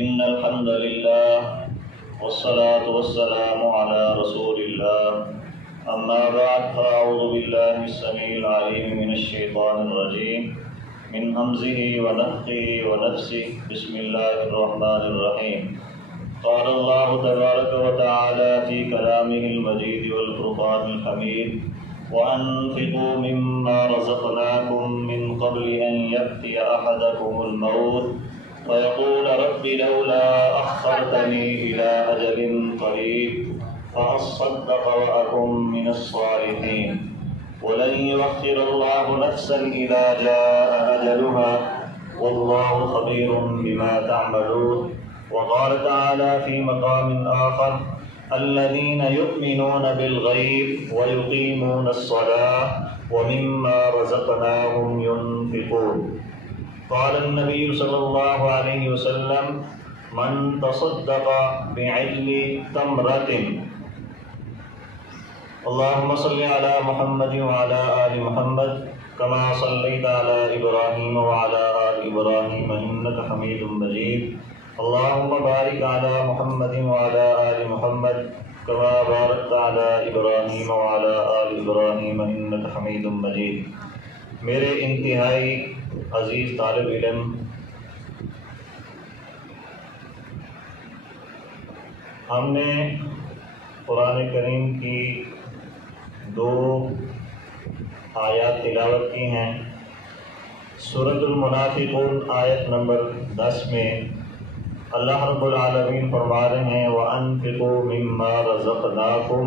إن الحمد لله والصلاة والسلام على رسول الله أما بعد فأعوذ بالله السميع العليم من الشيطان الرجيم من همزه ونفخه ونفسه بسم الله الرحمن الرحيم قال الله تبارك وتعالى في كلامه المجيد والفرقان الحميد وأنفقوا مما رزقناكم من قبل أن يأتي أحدكم الموت ويقول رب لولا أخرتني إلى أجل قريب فأصدق وأكن من الصالحين ولن يؤخر الله نفسا إذا جاء أجلها والله خبير بما تعملون. وقال تعالى في مقام آخر الذين يؤمنون بالغيب ويقيمون الصلاة ومما رزقناهم ينفقون. قال النبي صلى الله عليه وسلم من تصدق بعدل تمرة. اللهم صل على محمد وعلى آل محمد كما صليت على إبراهيم وعلى آل إبراهيم إنك حميد مجيد. اللهم بارك على محمد وعلى آل محمد كما باركت على إبراهيم وعلى آل إبراهيم إنك حميد مجيد. میرے انتہائی عزیز طالب علم، ہم نے قرآن کریم کی 2 آیات تلاوت کی ہیں. سورۃ المنافقون آیت نمبر 10 میں اللہ رب العالمین فرما رہے ہیں وَأَنفِقُوا مِمَّا رَزَقْنَاكُمْ،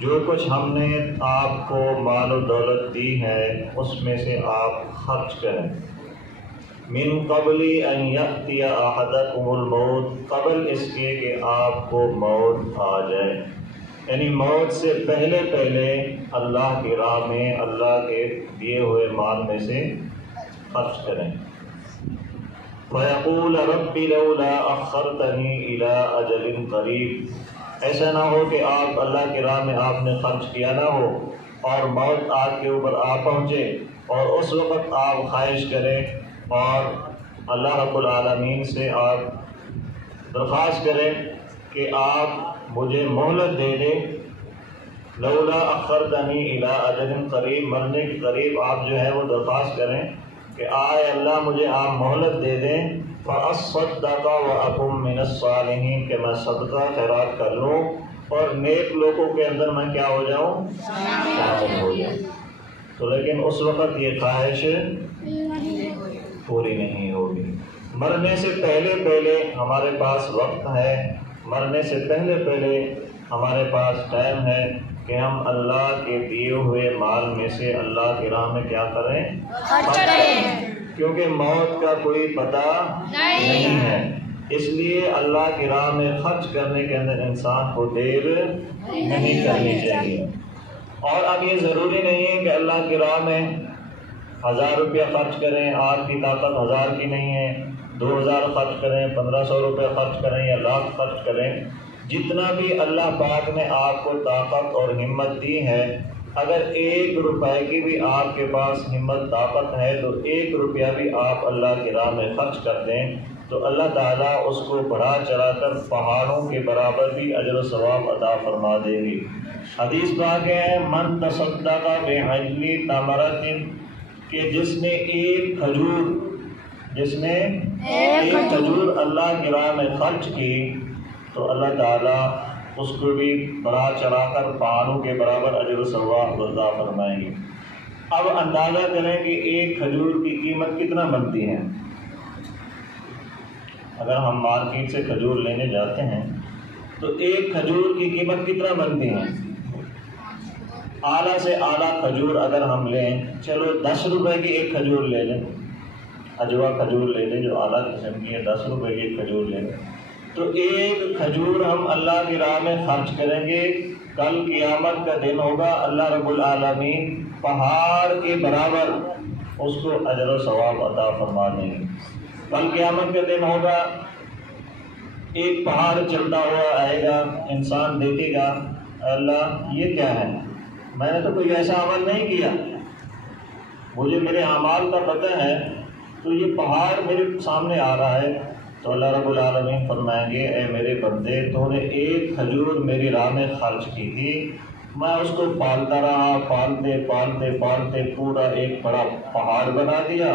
جو کچھ ہم نے آپ کو مال و دولت دی ہے اس میں سے آپ خرچ کریں. من قبل ان یأتی احدکم الموت، قبل اس کے کہ آپ کو موت آ جائے، یعنی موت سے پہلے پہلے اللہ کی راہ میں اللہ کے دیے ہوئے مال میں سے خرچ کریں. فَيَقُولَ رَبِّ لَوْلَا أَخَّرْتَنِي إِلَىٰ أَجَلٍ قَرِيبٍ، ایسا نہ ہو کہ آپ اللہ کی راہ میں آپ نے خرچ کیا نہ ہو اور موت آپ کے اوپر آ پہنچے اور اس وقت آپ خواہش کریں اور اللہ رب العالمین سے آپ درخواست کریں کہ آپ مجھے مہلت دے دیں. لولا اخرتنی الی اجل قریب، مرنے کے قریب آپ جو ہے وہ درخواست کریں کہ آئے اللہ مجھے آپ مہلت دے دیں. فَأَصَّدَّقَ وَأَكُن مِّنَ الصَّالِحِينَ، کہ میں صدقہ خیرات کر لوں اور نیک لوگوں کے اندر میں کیا ہو جاؤں، شامل ہو جاؤں. تو لیکن اس وقت یہ خواہش پوری نہیں ہوگی. مرنے سے پہلے پہلے ہمارے پاس وقت ہے، مرنے سے پہلے پہلے ہمارے پاس ٹائم ہے کہ ہم اللہ کے دیے ہوئے مال میں سے اللہ کی راہ میں کیا کریں، خرچ کریں، کیونکہ موت کا کوئی پتہ نہیں ہے. اس لیے اللہ کی راہ میں خرچ کرنے کے اندر انسان کو دیر نہیں کرنی چاہیے. اور اب یہ ضروری نہیں ہے کہ اللہ کی راہ میں 1000 روپیہ خرچ کریں، آپ کی طاقت 1000 کی نہیں ہے، 2000 خرچ کریں، 1500 روپے خرچ کریں یا لاکھ خرچ کریں. جتنا بھی اللہ پاک نے آپ کو طاقت اور ہمت دی ہے، اگر 1 روپے کی بھی آپ کے پاس ہمت طاقت ہے تو 1 روپیہ بھی آپ اللہ کی راہ میں خرچ کر دیں تو اللہ تعالیٰ اس کو بڑھا چڑھا کر پہاڑوں کے برابر بھی اجر و ثواب عطا فرما دے گی. حدیث پاک ہے من تصدق بعدل تمرۃ، کہ جس نے ایک کھجور اللہ کی راہ میں خرچ کی تو اللہ تعالیٰ اس کو بھی بڑھا چڑھا کر پہاڑوں کے برابر اجر و ثواب عطا فرمائیں گے. اب اندازہ کریں کہ ایک کھجور کی قیمت کتنا بنتی ہے. اگر ہم مارکیٹ سے کھجور لینے جاتے ہیں تو ایک کھجور کی قیمت کتنا بنتی ہے. اعلیٰ سے اعلیٰ کھجور اگر ہم لیں، چلو 10 روپے کی ایک کھجور لے لیں، اجوا کھجور لے لیں جو اعلیٰ قسم کی ہے، 10 روپے کی ایک کھجور لے لیں تو ایک کھجور ہم اللہ کی راہ میں خرچ کریں گے. کل قیامت کا دن ہوگا، اللہ رب العالمین پہاڑ کے برابر اس کو اجر و ثواب عطا فرما دیں گے. کل قیامت کا دن ہوگا، ایک پہاڑ چلتا ہوا آئے گا، انسان دیکھے گا اللہ یہ کیا ہے، میں نے تو کوئی ایسا عمل نہیں کیا. مجھے میرے اعمال کا پتہ ہے، تو یہ پہاڑ میرے سامنے آ رہا ہے، تو اللہ رب العالمین فرمائیں گے اے میرے بندے، تو نے ایک کھجور میری راہ میں خرچ کی تھی، میں اس کو پالتا رہا، پالتے پالتے پالتے پورا ایک بڑا پہاڑ بنا دیا،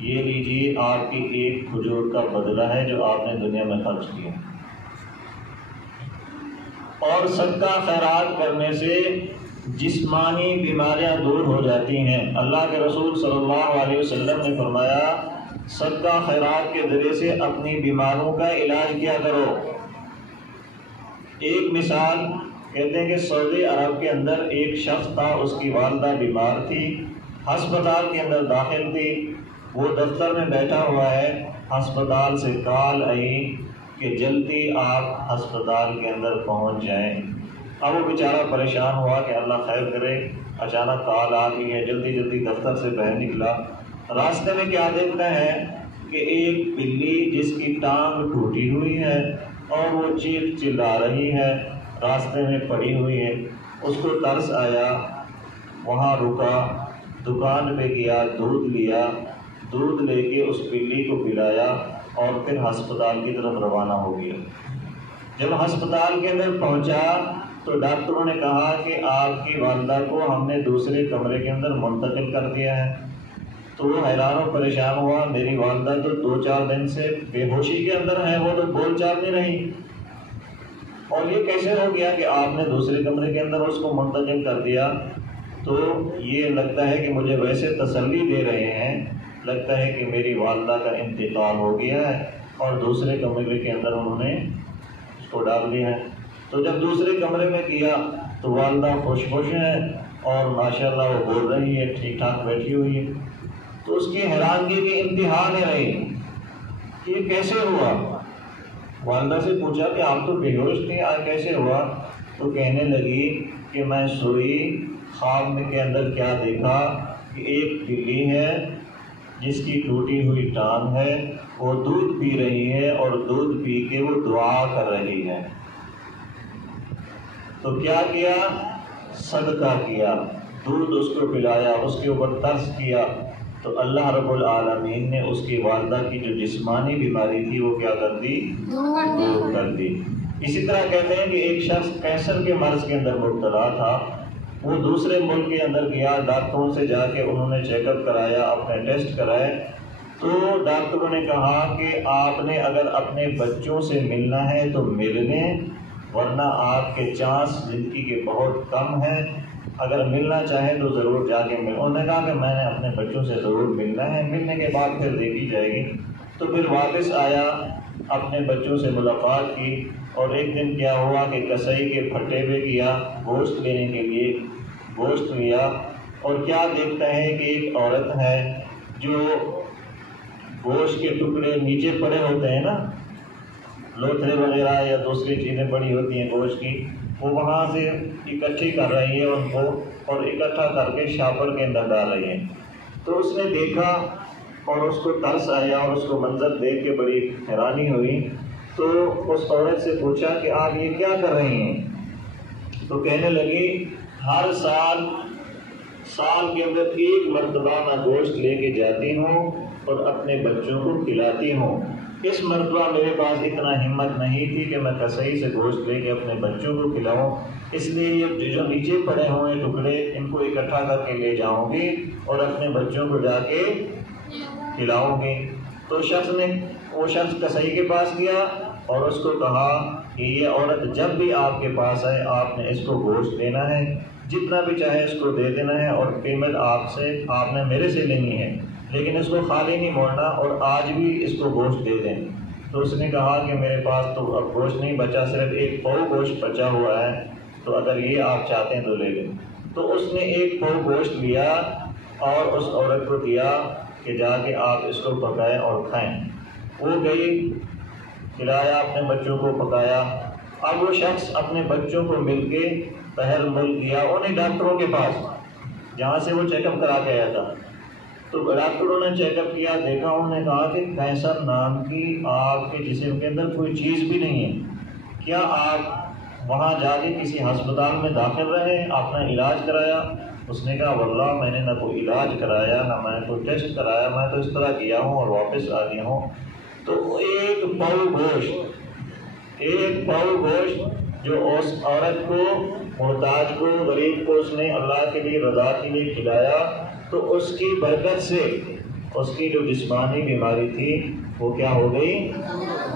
یہ لیجیے آپ کی ایک کھجور کا بدلہ ہے جو آپ نے دنیا میں خرچ کیا۔ اور صدقہ خیرات کرنے سے جسمانی بیماریاں دور ہو جاتی ہیں۔ اللہ کے رسول صلی اللہ علیہ وسلم نے فرمایا صدقہ خیرات کے ذریعے سے اپنی بیماروں کا علاج کیا کرو۔ ایک مثال کہتے ہیں کہ سعودی عرب کے اندر ایک شخص تھا، اس کی والدہ بیمار تھی، ہسپتال کے اندر داخل تھی، وہ دفتر میں بیٹھا ہوا ہے، ہسپتال سے کال آئی کہ جلدی آپ ہسپتال کے اندر پہنچ جائیں۔ اب وہ بیچارہ پریشان ہوا کہ اللہ خیر کرے، اچانک کال آ گئی ہے، جلدی جلدی دفتر سے باہر نکلا۔ راستے میں کیا دیکھتا ہے کہ ایک بلی جس کی ٹانگ ٹوٹی ہوئی ہے اور وہ چیخ چلا رہی ہے، راستے میں پڑی ہوئی ہے۔ اس کو ترس آیا، وہاں رکا، دکان پہ گیا، دودھ لیا، دودھ لے کے اس بلی کو پلایا اور پھر ہسپتال کی طرف روانہ ہو گیا۔ جب ہسپتال کے اندر پہنچا تو ڈاکٹروں نے کہا کہ آپ کی والدہ کو ہم نے دوسرے کمرے کے اندر منتقل کر دیا ہے۔ تو وہ حیران و پریشان ہوا، میری والدہ تو 2-4 دن سے بے ہوشی کے اندر ہے، وہ تو بول چال نہیں رہی، اور یہ کیسے ہو گیا کہ آپ نے دوسرے کمرے کے اندر اس کو منتقل کر دیا؟ تو یہ لگتا ہے کہ مجھے ویسے تسلی دے رہے ہیں، لگتا ہے کہ میری والدہ کا انتقال ہو گیا ہے اور دوسرے کمرے کے اندر انہوں نے اس کو ڈال دیا ہے۔ تو جب دوسرے کمرے میں کیا تو والدہ خوش ہے اور ماشاءاللہ وہ بول رہی ہے، ٹھیک ٹھاک بیٹھی ہوئی ہے۔ تو اس کی حیرانگی کی انتہا نہیں رہی کہ یہ کیسے ہوا۔ والدہ سے پوچھا کہ آپ تو بے ہوش تھے، آج کیسے ہوا؟ تو کہنے لگی کہ میں سوئی، خواب میں کے اندر کیا دیکھا کہ ایک بلی ہے جس کی ٹوٹی ہوئی ٹانگ ہے، وہ دودھ پی رہی ہے اور دودھ پی کے وہ دعا کر رہی ہے۔ تو کیا کیا؟ صدقہ کیا، دودھ اس کو پلایا، اس کے اوپر ترس کیا، تو اللہ رب العالمین نے اس کی والدہ کی جو جسمانی بیماری تھی وہ کیا کر دی؟ دور کر دی۔ اسی طرح کہتے ہیں کہ ایک شخص کینسر کے مرض کے اندر مبتلا تھا، وہ دوسرے ملک کے اندر گیا، ڈاکٹروں سے جا کے انہوں نے چیک اپ کرایا، اپنے ٹیسٹ کرائے، تو ڈاکٹروں نے کہا کہ آپ نے اگر اپنے بچوں سے ملنا ہے تو مل لیں، ورنہ آپ کے چانس زندگی کے بہت کم ہیں، اگر ملنا چاہیں تو ضرور جا کے مل۔ انہوں نے کہا کہ میں نے اپنے بچوں سے ضرور ملنا ہے، ملنے کے بعد پھر دیکھی جائے گی۔ تو پھر واپس آیا، اپنے بچوں سے ملاقات کی، اور ایک دن کیا ہوا کہ کسائی کے پھٹے پہ گیا گوشت لینے کے لیے، گوشت لیا، اور کیا دیکھتا ہے کہ ایک عورت ہے جو گوشت کے ٹکڑے نیچے پڑے ہوتے ہیں نا، لوتھڑے وغیرہ یا دوسری چیزیں پڑی ہوتی ہیں گوشت کی، وہ وہاں سے اکٹھی کر رہی ہے ان کو، اور اکٹھا کر کے شاپر کے اندر ڈال رہی ہے۔ تو اس نے دیکھا اور اس کو ترس آیا اور اس کو منظر دیکھ کے بڑی حیرانی ہوئی، تو اس عورت سے پوچھا کہ آپ یہ کیا کر رہی ہیں؟ تو کہنے لگی ہر سال کے اندر ایک مرتبہ میں گوشت لے کے جاتی ہوں اور اپنے بچوں کو کھلاتی ہوں، اس مرتبہ میرے پاس اتنا ہمت نہیں تھی کہ میں کسائی سے گوشت لے کے اپنے بچوں کو کھلاؤں، اس لیے یہ جو نیچے پڑے ہوئے ٹکڑے ان کو اکٹھا کر کے لے جاؤں گی اور اپنے بچوں کو جا کے کھلاؤں گی۔ تو وہ شخص کسائی کے پاس گیا اور اس کو کہا کہ یہ عورت جب بھی آپ کے پاس آئے آپ نے اس کو گوشت دینا ہے، جتنا بھی چاہے اس کو دے دینا ہے، اور پیمنٹ آپ نے میرے سے لینی ہے، لیکن اس کو خالی نہیں موڑنا، اور آج بھی اس کو گوشت دے دیں۔ تو اس نے کہا کہ میرے پاس تو اب گوشت نہیں بچا، صرف ایک پاؤ گوشت بچا ہوا ہے، تو اگر یہ آپ چاہتے ہیں تو لے لیں۔ تو اس نے ایک پاؤ گوشت لیا اور اس عورت کو دیا کہ جا کے آپ اس کو پکائیں اور کھائیں۔ وہ گئی، کھلایا، اپنے بچوں کو پکایا۔ اب وہ شخص اپنے بچوں کو مل کے بہر ملک گیا انہیں ڈاکٹروں کے پاس جہاں سے وہ چیک اپ کرا کے آیا تھا۔ تو ڈاکٹروں نے چیک اپ کیا، دیکھا، انہوں نے کہا کہ کینسر نام کی آپ کے جسم کے اندر کوئی چیز بھی نہیں ہے، کیا آپ وہاں جا کے کسی ہسپتال میں داخل رہے، اپنا علاج کرایا؟ اس نے کہا واللہ میں نے نہ کوئی علاج کرایا، نہ میں نے کوئی ٹیسٹ کرایا، میں تو اس طرح کیا ہوں اور واپس آ گیا ہوں۔ تو ایک پاؤ گوشت جو اس عورت کو، محتاج کو، غریب کو اس نے اللہ کے لیے، رضا کے لیے کھلایا، تو اس کی برکت سے اس کی جو جسمانی بیماری تھی وہ کیا ہو گئی؟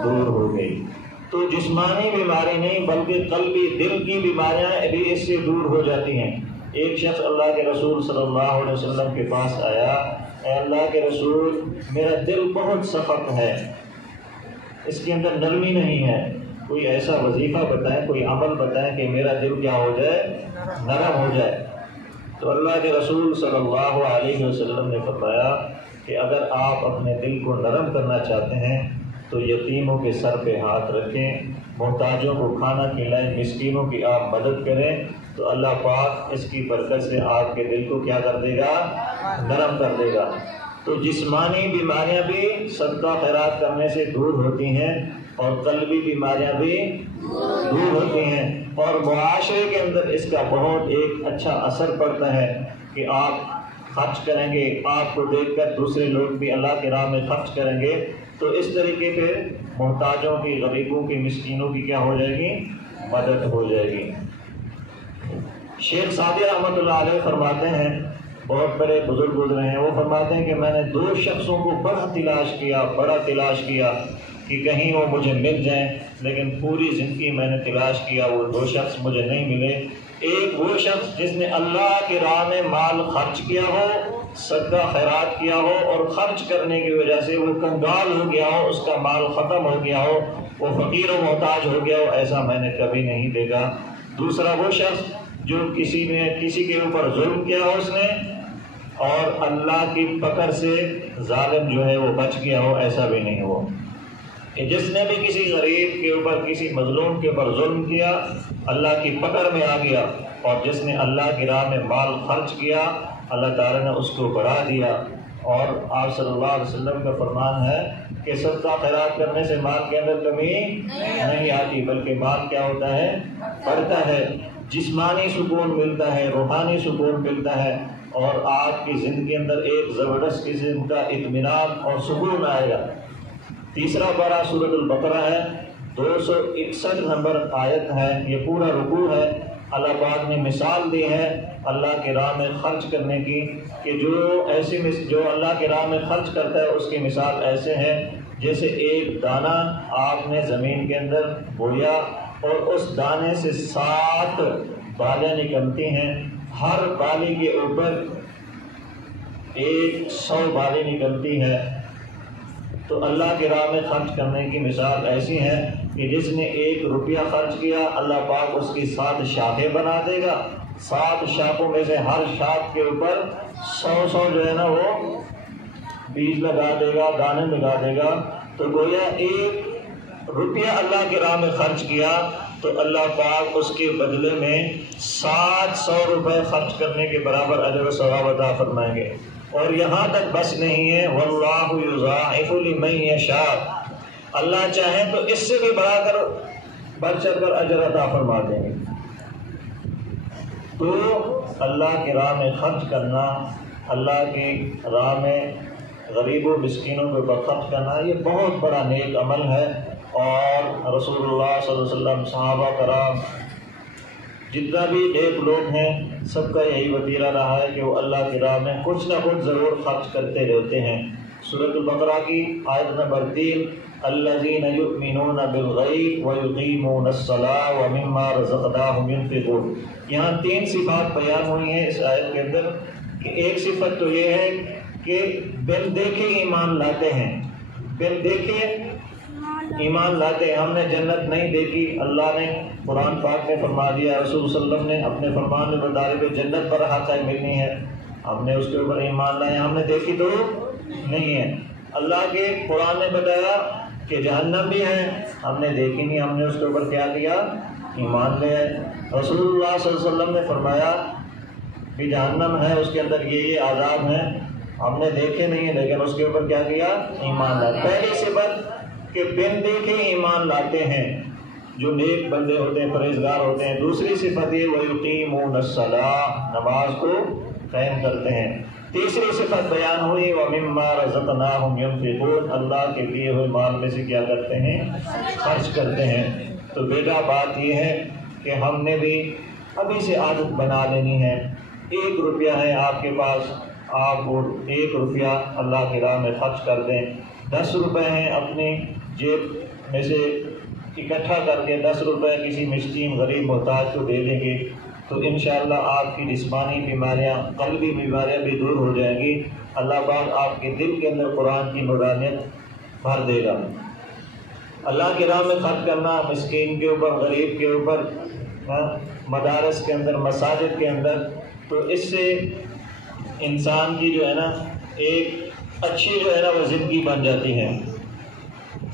دور ہو گئی۔ تو جسمانی بیماری نہیں بلکہ قلبی، دل کی بیماریاں بھی اس سے دور ہو جاتی ہیں۔ ایک شخص اللہ کے رسول صلی اللہ علیہ وسلم کے پاس آیا، اے اللہ کے رسول میرا دل بہت سخت ہے، اس کے اندر نرمی نہیں ہے، کوئی ایسا وظیفہ بتائیں، کوئی عمل بتائیں کہ میرا دل کیا ہو جائے؟ نرم ہو جائے۔ تو اللہ کے رسول صلی اللہ علیہ وسلم نے فرمایا کہ اگر آپ اپنے دل کو نرم کرنا چاہتے ہیں تو یتیموں کے سر پہ ہاتھ رکھیں، محتاجوں کو کھانا کھلائیں، مسکینوں کی آپ مدد کریں، تو اللہ پاک اس کی برکت سے آپ کے دل کو کیا کر دے گا؟ نرم کر دے گا۔ تو جسمانی بیماریاں بھی صدقہ خیرات کرنے سے دور ہوتی ہیں، اور قلبی بیماریاں بھی دور ہوتی ہیں، اور معاشرے کے اندر اس کا بہت ایک اچھا اثر پڑتا ہے کہ آپ خرچ کریں گے، آپ کو دیکھ کر دوسرے لوگ بھی اللہ کی راہ میں خرچ کریں گے، تو اس طریقے پہ محتاجوں کی، غریبوں کی، مسکینوں کی کیا ہو جائے گی؟ مدد ہو جائے گی۔ شیخ سعدی رحمۃ اللہ علیہ فرماتے ہیں، بہت بڑے بزرگ گزرے ہیں، وہ فرماتے ہیں کہ میں نے 2 شخصوں کو بڑا تلاش کیا کہ کہیں وہ مجھے مل جائیں، لیکن پوری زندگی میں نے تلاش کیا، وہ 2 شخص مجھے نہیں ملے۔ ایک وہ شخص جس نے اللہ کی راہ میں مال خرچ کیا ہو، صدقہ خیرات کیا ہو، اور خرچ کرنے کی وجہ سے وہ کنگال ہو گیا ہو، اس کا مال ختم ہو گیا ہو، وہ فقیر و محتاج ہو گیا ہو، ایسا میں نے کبھی نہیں دیکھا۔ دوسرا وہ شخص جو کسی کے اوپر ظلم کیا ہو اس نے، اور اللہ کی پکڑ سے ظالم جو ہے وہ بچ گیا ہو، ایسا بھی نہیں ہوا۔ جس نے بھی کسی غریب کے اوپر، کسی مظلوم کے اوپر ظلم کیا، اللہ کی پکڑ میں آ گیا، اور جس نے اللہ کی راہ میں مال خرچ کیا، اللہ تعالیٰ نے اس کو بڑھا دیا۔ اور آپ صلی اللہ علیہ وسلم کا فرمان ہے کہ صدقہ خیرات کرنے سے مال کے اندر کمی نہیں آتی، بلکہ مال کیا ہوتا ہے؟ بڑھتا ہے، جسمانی سکون ملتا ہے، روحانی سکون ملتا ہے، اور آپ کی زندگی کے اندر ایک زبردست قسم کا اطمینان اور سکون آئے گا۔ تیسرا پارہ سورۃ البقرہ ہے، 261 نمبر آیت ہے، یہ پورا رکوع ہے۔ اللہ پاک نے مثال دی ہے اللہ کی راہ میں خرچ کرنے کی، کہ جو اللہ کی راہ میں خرچ کرتا ہے اس کی مثال ایسے ہے جیسے ایک دانہ آپ نے زمین کے اندر بویا، اور اس دانے سے 7 بالیں نکلتی ہیں، ہر بالی کے اوپر 100 بالیں نکلتی ہے۔ تو اللہ کی راہ میں خرچ کرنے کی مثال ایسی ہے کہ جس نے 1 روپیہ خرچ کیا، اللہ پاک اس کی 7 شاخیں بنا دے گا، 7 شاخوں میں سے ہر شاخ کے اوپر 100 جو ہے نا وہ بیج لگا دے گا، دانے لگا دے گا۔ تو گویا 1 روپیہ اللہ کی راہ میں خرچ کیا تو اللہ پاک اس کے بدلے میں 700 روپے خرچ کرنے کے برابر اجر و ثواب عطا فرمائیں گے۔ اور یہاں تک بس نہیں ہے، واللہ یضاعف لمن یشاء، اللہ چاہیں تو اس سے بھی بڑھ چڑھ کر اجر عطا فرما دیں گے۔ تو اللہ کی راہ میں خرچ کرنا، اللہ کی راہ میں غریب و مسکینوں کے اوپر خرچ کرنا، یہ بہت بڑا نیک عمل ہے۔ اور رسول اللہ صلی اللہ علیہ وسلم، صحابہ کرام، جتنا بھی نیک لوگ ہیں، سب کا یہی وتیرہ رہا ہے کہ وہ اللہ کی راہ میں کچھ نہ کچھ ضرور خرچ کرتے رہتے ہیں۔ سورۃ البقرہ کی آیت نمبر 3، الذین یؤمنون بالغیب ویقیمون الصلاۃ ومما رزقناہم ینفقون، یہاں 3 صفات بیان ہوئی ہیں اس آیت کے اندر، کہ ایک صفت تو یہ ہے کہ بن دیکھے ایمان لاتے ہیں، بن دیکھے ایمان لاتے ہیں۔ ہم نے جنت نہیں دیکھی، اللہ نے قرآن پاک میں فرما دیا، رسول صلی اللہ علیہ وسلم نے اپنے فرمان میں بتا رہے کہ جنت پر حق ہے، ملنی ہے، ہم نے اس کے اوپر ایمان لائے، ہم نے دیکھی تو نہیں ہے۔ اللہ کے قرآن نے بتایا کہ جہنم بھی ہے، ہم نے دیکھی نہیں، ہم نے اس کے اوپر کیا کیا؟ ایمان لے آئے۔ رسول اللہ صلی اللہ علیہ وسلم نے فرمایا کہ جہنم ہے، اس کے اندر یہ عذاب ہیں، ہم نے دیکھے نہیں ہیں، لیکن اس کے اوپر کیا کیا؟ ایمان لائے۔ پہلی صفت کہ بن دیکھے ایمان لاتے ہیں، جو نیک بندے ہوتے ہیں، پرہیزگار ہوتے ہیں۔ دوسری صفت یہ وَيُقِيمُونَ الصَّلَاةَ، نماز کو قائم کرتے ہیں۔ تیسری صفت بیان ہوئی وَمِمَّا رَزَقْنَاهُمْ يُنْفِقُونَ، اللہ کے دیے ہوئے مال میں سے کیا کرتے ہیں؟ خرچ کرتے ہیں۔ تو بیٹا بات یہ ہے کہ ہم نے بھی ابھی سے عادت بنا لینی ہے۔ 1 روپیہ ہے آپ کے پاس، آپ وہ 1 روپیہ اللہ کی راہ میں خرچ کر دیں۔ 10 روپے ہیں اپنی جیب میں سے اکٹھا کر کے 10 روپے کسی مسکین غریب محتاج کو دے دیں گے تو انشاءاللہ آپ کی جسمانی بیماریاں، قلبی بیماریاں بھی دور ہو جائیں گی۔ اللہ پاک آپ کے دل کے اندر قرآن کی نورانیت بھر دے گا۔ اللہ کی راہ میں خرچ کرنا، مسکین کے اوپر، غریب کے اوپر، مدارس کے اندر، مساجد کے اندر، تو اس سے انسان کی جو ہے نا ایک اچھی جو ہے نا وہ زندگی بن جاتی ہے۔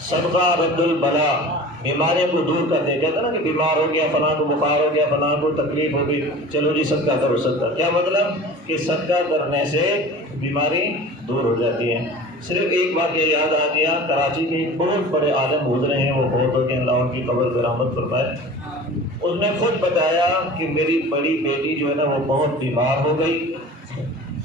صدقہ رد البلا، بیماریوں کو دور کر دے۔ کہتے ہیں نا کہ بیمار ہو گیا، فلاں کو بخار ہو گیا، فلاں کو تکلیف ہو گئی، چلو جی صدقہ کرو۔ صدقہ کیا مطلب؟ کہ صدقہ کرنے سے بیماری دور ہو جاتی ہے۔ صرف ایک واقعہ یاد آ گیا، کراچی کے ایک بہت بڑے عالم گزرے ہیں، وہ بہت ہو کے اللہ ان کی قبر پہ رحمت فرمائے۔ اس نے خود بتایا کہ میری بڑی بیٹی جو ہے نا وہ بہت بیمار ہو گئی،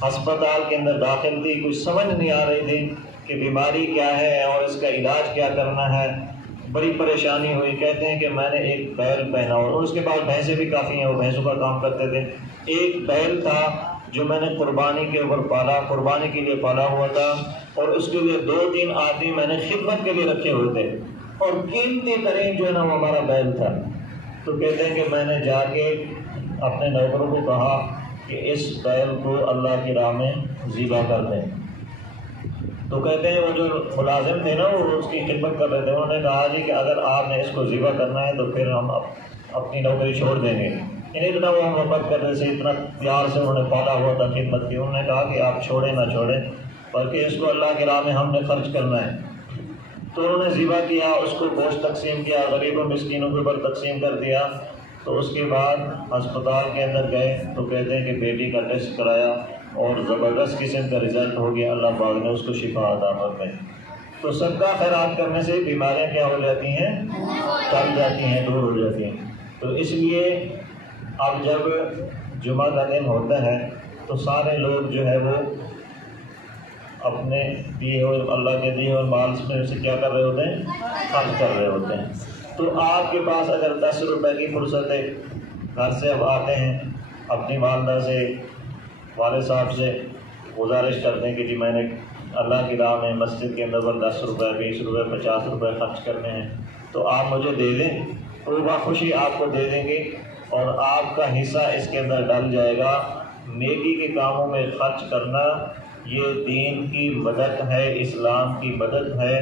ہسپتال کے اندر داخل تھی، کچھ سمجھ نہیں آ رہی تھی کہ بیماری کیا ہے اور اس کا علاج کیا کرنا ہے، بڑی پریشانی ہوئی۔ کہتے ہیں کہ میں نے ایک بیل پہنا اور اس کے بعد بھینسیں بھی کافی ہیں، وہ بھینسوں کا کام کرتے تھے۔ ایک بیل تھا جو میں نے قربانی کے اوپر پالا، قربانی کے لیے پالا ہوا تھا، اور اس کے لیے 2-3 آدمی میں نے خدمت کے لیے رکھے ہوئے تھے، اور قیمتی ترین جو ہے نا وہ ہمارا بیل تھا۔ تو کہتے ہیں کہ میں نے جا کے اپنے نوکروں کو کہا کہ اس بیل کو اللہ کی راہ میں ذبح کر دیں۔ تو کہتے ہیں وہ جو ملازم تھے نا وہ اس کی خدمت کر رہے تھے، انہوں نے کہا جی کہ اگر آپ نے اس کو ذبح کرنا ہے تو پھر ہم اپنی نوکری چھوڑ دیں گے۔ یعنی اتنا وہ محبت کر رہے تھے، اتنا پیار سے انہوں نے پالا ہوا تھا خدمت کی۔ انہوں نے کہا کہ آپ چھوڑیں نہ چھوڑیں، بلکہ اس کو اللہ کی راہ میں ہم نے خرچ کرنا ہے۔ تو انہوں نے ذبح کیا، اس کو گوشت تقسیم کیا، غریبوں مسکینوں کے اوپر تقسیم کر دیا۔ تو اس کے بعد ہسپتال کے اندر گئے تو کہتے ہیں کہ بیٹی کا ٹیسٹ کرایا اور زبردست قسم کا رزلٹ ہو گیا، اللہ پاک نے اس کو شفا عطا فرمائی۔ تو صدقہ خیرات کرنے سے بیماریاں کیا ہو جاتی ہیں؟ ٹل جاتی ہیں، دور ہو جاتی ہیں۔ تو اس لیے اب جب جمعہ کا دن ہوتا ہے تو سارے لوگ جو ہے وہ اپنے دیے ہوئے، اللہ کے دیے ہوئے مال میں سے کیا کر رہے ہوتے ہیں؟ خرچ کر رہے ہوتے ہیں۔ تو آپ کے پاس اگر 10 روپے کی فرصت ہے، گھر سے اب آتے ہیں، اپنی والدہ سے، والد صاحب سے گزارش کرتے ہیں کہ جی میں نے اللہ کی راہ میں مسجد کے اندر 10 روپے، 20 روپے، 50 روپے خرچ کرنے ہیں، تو آپ مجھے دے دیں۔ وہ بخوشی آپ کو دے دیں گے اور آپ کا حصہ اس کے اندر ڈل جائے گا۔ نیکی کے کاموں میں خرچ کرنا یہ دین کی مدد ہے، اسلام کی مدد ہے،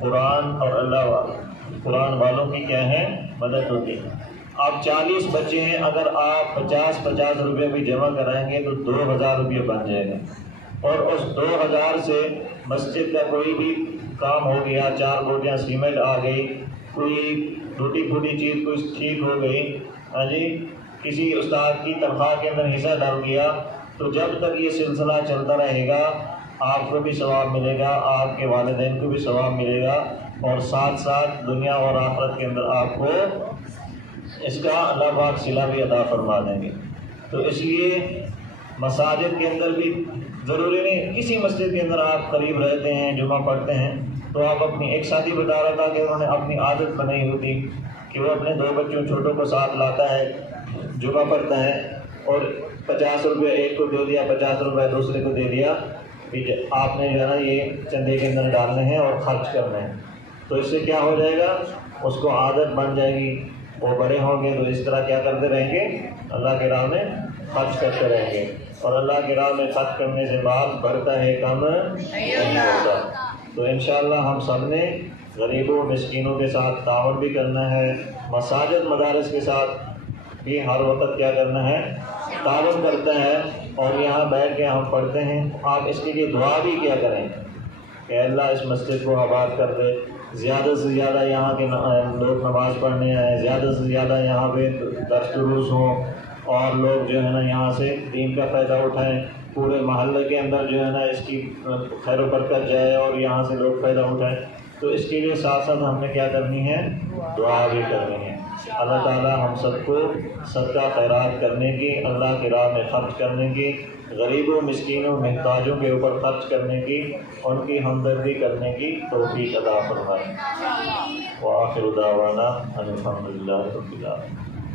قرآن اور قرآن والوں کی کیا ہے؟ مدد ہوتی ہے۔ آپ 40 بچے ہیں، اگر آپ 50 روپے بھی جمع کرائیں گے تو 2000 روپے بن جائے گا، اور اس 2000 سے مسجد کا کوئی بھی کام ہو گیا، 4 بوٹیاں سیمنٹ آ گئی، کوئی ٹوٹی پھوٹی چیز کوئی ٹھیک ہو گئی، ہاں جی، کسی استاد کی تنخواہ کے اندر حصہ ڈال گیا، تو جب تک یہ سلسلہ چلتا رہے گا آپ کو بھی ثواب ملے گا، آپ کے والدین کو بھی ثواب ملے گا، اور ساتھ ساتھ دنیا اور آخرت کے اندر آپ کو اس کا اللہ پاک صلہ بھی عطا فرما دیں گے۔ تو اس لیے مساجد کے اندر بھی ضروری نہیں، کسی مسجد کے اندر آپ قریب رہتے ہیں، جمعہ پڑھتے ہیں، تو آپ اپنی، ایک ساتھی بتا رہا تھا کہ انہوں نے اپنی عادت بنائی ہوتی کہ وہ اپنے 2 بچوں چھوٹوں کو ساتھ لاتا ہے، جمعہ پڑھتا ہے، اور 50 روپے ایک کو دے دیا، 50 روپے دوسرے کو دے دیا، آپ نے جو ہے نا یہ چندے کے اندر ڈالنے ہیں اور خرچ کرنے ہیں۔ تو اس سے کیا ہو جائے گا؟ اس کو عادت بن جائے گی، وہ بڑے ہوں گے تو اس طرح کیا کرتے رہیں گے؟ اللہ کے راہ میں خرچ کرتے رہیں گے، اور اللہ کے راہ میں خرچ کرنے سے مال بڑھتا ہے، کم نہیں ہوتا۔ تو انشاءاللہ ہم سب نے غریبوں مسکینوں کے ساتھ تعاون بھی کرنا ہے، مساجد مدارس کے ساتھ بھی ہر وقت کیا کرنا ہے؟ تعاون کرتا ہے، اور یہاں بیٹھ کے ہم پڑھتے ہیں، آپ اس کے لیے دعا بھی کیا کریں کہ اللہ اس مسجد کو آباد کر دے، زیادہ سے زیادہ یہاں کے لوگ نماز پڑھنے آئیں، زیادہ سے زیادہ یہاں پہ درس دروس ہوں، اور لوگ جو ہے نا یہاں سے دین کا فائدہ اٹھائیں، پورے محلے کے اندر جو ہے نا اس کی خیر و برکت جائے اور یہاں سے لوگ فائدہ اٹھائیں۔ تو اس کے لیے ساتھ ساتھ ہم نے کیا کرنی ہے؟ دعا بھی کرنی ہے۔ اللہ تعالیٰ ہم سب کو صدقہ خیرات کرنے کی، اللہ کی راہ میں خرچ کرنے کی، غریبوں مسکینوں محتاجوں کے اوپر خرچ کرنے کی، ان کی ہمدردی کرنے کی توفیق عطا فرمائے۔ وآخر دعوانا ان الحمد للہ رب العالمین۔